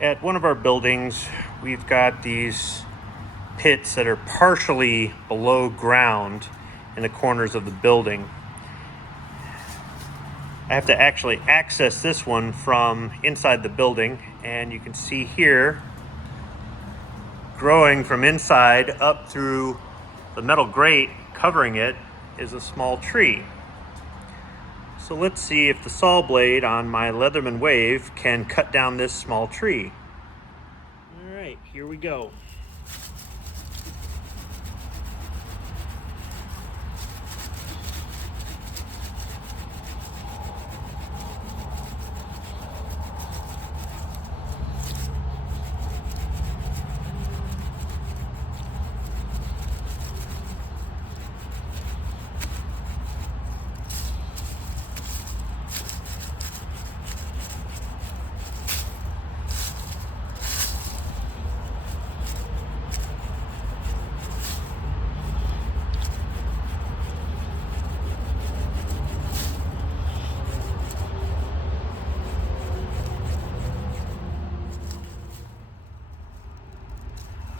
At one of our buildings, we've got these pits that are partially below ground in the corners of the building. I have to actually access this one from inside the building, and you can see here, growing from inside up through the metal grate covering it is a small tree. So let's see if the saw blade on my Leatherman Wave can cut down this small tree. All right, here we go.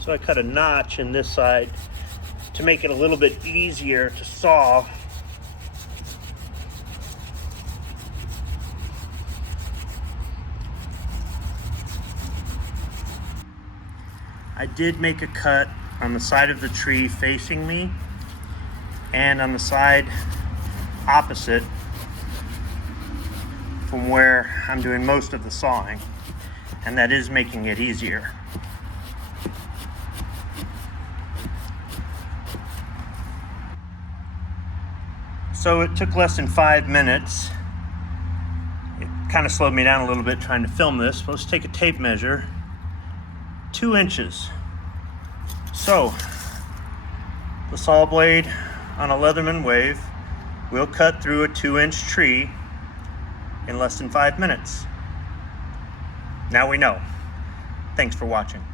So I cut a notch in this side to make it a little bit easier to saw. I did make a cut on the side of the tree facing me and on the side opposite from where I'm doing most of the sawing, and that is making it easier. So it took less than 5 minutes. It kind of slowed me down a little bit trying to film this. Let's take a tape measure. 2 inches. So the saw blade on a Leatherman Wave will cut through a 2-inch tree in less than 5 minutes. Now we know. Thanks for watching.